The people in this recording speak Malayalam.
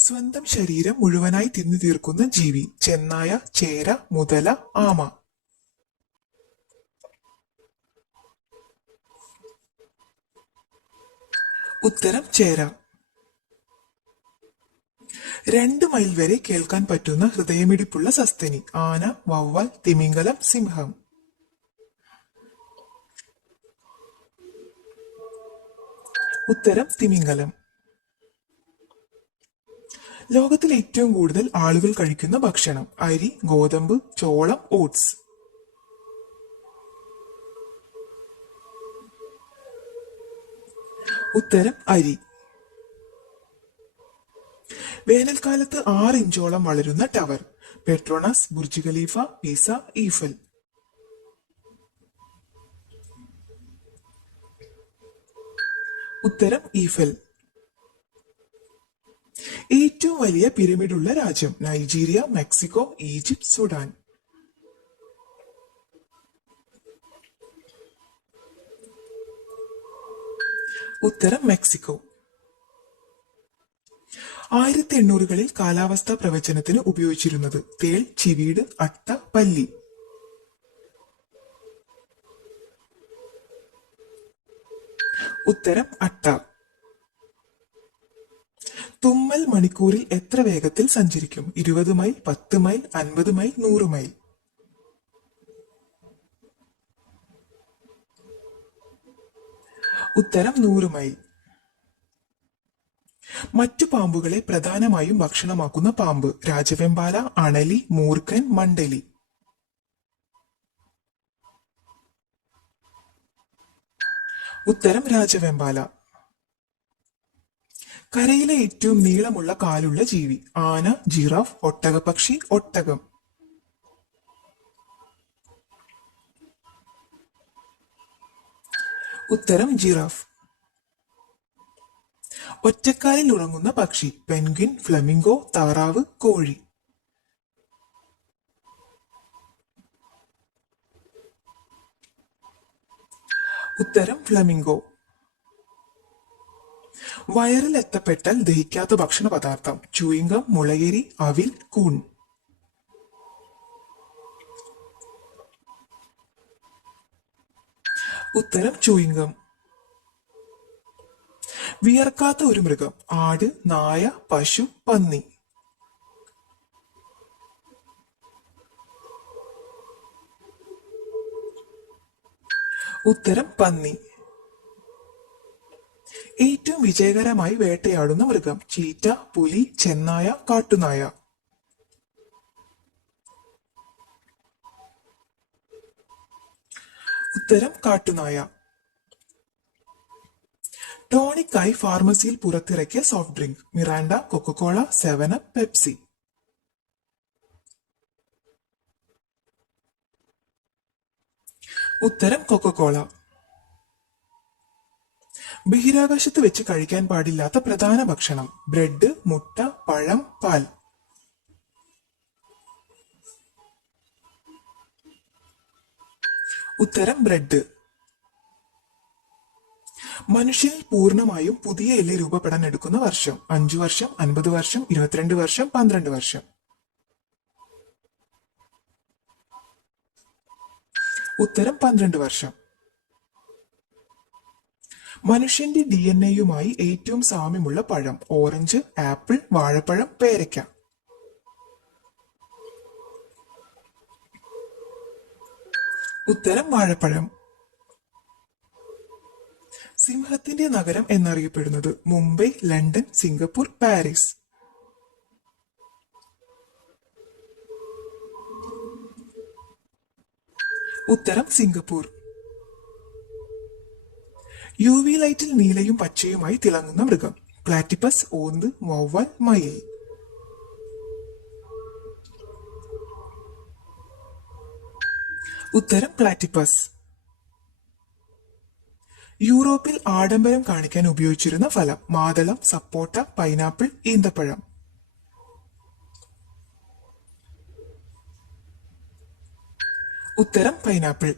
സ്വന്തം ശരീരം മുഴുവനായി തിന്നു തീർക്കുന്ന ജീവി. ചെന്നായ, ചേര, മുതല, ആമ. ഉത്തരം ചേര. 2 മൈൽ വരെ കേൾക്കാൻ പറ്റുന്ന ഹൃദയമിടിപ്പുള്ള സസ്തനി. ആന, വവ്വാൽ, തിമിംഗലം, സിംഹം. ഉത്തരം തിമിംഗലം. ലോകത്തിൽ ഏറ്റവും കൂടുതൽ ആളുകൾ കഴിക്കുന്ന ഭക്ഷണം. അരി, ഗോതമ്പ്, ചോളം, ഓട്സ്. ഉത്തരം അരി. വേനൽക്കാലത്ത് 6 ഇഞ്ചോളം വളരുന്ന tower. Petronas, Burj Khalifa, Pisa, Eiffel. ഉത്തരം ഈഫൽ. ഏറ്റവും വലിയ പിരമിഡുള്ള രാജ്യം. Nigeria, Mexico, Egypt, Sudan. ഉത്തരം മെക്സിക്കോ. 1800-കളിൽ കാലാവസ്ഥാ പ്രവചനത്തിന് ഉപയോഗിച്ചിരുന്നത്. തേൾ, ചിവീട്, അട്ട, പല്ലി. ഉത്തരം അട്ട. തുമ്മൽ മണിക്കൂറിൽ എത്ര വേഗത്തിൽ സഞ്ചരിക്കും? 20 മൈൽ, 10 മൈൽ, 50 മൈൽ, 100 മൈൽ. ഉത്തരം 100 മൈൽ. മറ്റു പാമ്പുകളെ പ്രധാനമായും ഭക്ഷണമാക്കുന്ന പാമ്പ്. രാജവെമ്പാല, അണലി, മൂർഖൻ, മണ്ഡലി. ഉത്തരം രാജവെമ്പാല. കരയിലെ ഏറ്റവും നീളമുള്ള കാലുള്ള ജീവി. ആന, ജിറാഫ്, ഒട്ടകപക്ഷി, ഒട്ടകം. ഉത്തരം ജിറാഫ്. ഒറ്റക്കാലിൽ ഉറങ്ങുന്ന പക്ഷി. പെൻഗ്വിൻ, ഫ്ലമിംഗോ, താറാവ്, കോഴി. ഉത്തരം ഫ്ലമിംഗോ. വയറിൽ എത്തപ്പെട്ടാൽ ദഹിക്കാത്ത ഭക്ഷണ പദാർത്ഥം. ചൂയിങ്കം, മുളയരി, അവിൽ, കൂൺ. ഉത്തരം ചൂയിങ്കം. വിയർക്കാത്ത ഒരു മൃഗം. ആട്, നായ, പശു, പന്നി. ഉത്തരം പന്നി. ഏറ്റവും വിജയകരമായി വേട്ടയാടുന്ന മൃഗം. ചീറ്റ, പുലി, ചെന്നായ, കാട്ടുനായ. ഉത്തരം കാട്ടുനായ. ടോണിക്കായി ഫാർമസിയിൽ പുറത്തിറക്കിയ soft drink. Miranda, Coca Cola, 7up, Pepsi. ഉത്തരം കൊക്കോകോള. ബഹിരാകാശത്ത് വെച്ച് കഴിക്കാൻ പാടില്ലാത്ത പ്രധാന ഭക്ഷണം. ബ്രെഡ്, മുട്ട, പഴം, പാൽ. ഉത്തരം ബ്രെഡ്. മനുഷ്യനിൽ പൂർണ്ണമായും പുതിയ എല്ല് രൂപപ്പെടാൻ എടുക്കുന്ന വർഷം. 5 വർഷം, 50 വർഷം, 22 വർഷം, 12 വർഷം. ഉത്തരം 12 വർഷം. മനുഷ്യന്റെ DNA-യുമായി ഏറ്റവും സാമ്യമുള്ള പഴം. ഓറഞ്ച്, ആപ്പിൾ, വാഴപ്പഴം, പേരയ്ക്ക. ഉത്തരം വാഴപ്പഴം. സിംഹത്തിന്റെ നഗരം എന്നറിയപ്പെടുന്നത്. Mumbai, London, Singapore, Paris. ഉത്തരം സിംഗപ്പൂർ. UV ലൈറ്റിൽ നീലയും പച്ചയുമായി തിളങ്ങുന്ന മൃഗം. പ്ലാറ്റിപ്പസ്, ഓന്ത്, വവ്വാൽ, മയിൽ. ഉത്തരം പ്ലാറ്റിപ്പസ്. യൂറോപ്പിൽ ആഡംബരം കാണിക്കാൻ ഉപയോഗിച്ചിരുന്ന ഫലം. മാതളം, സപ്പോട്ട, പൈനാപ്പിൾ, ഈന്തപ്പഴം. ഉത്തരം പൈനാപ്പിൾ.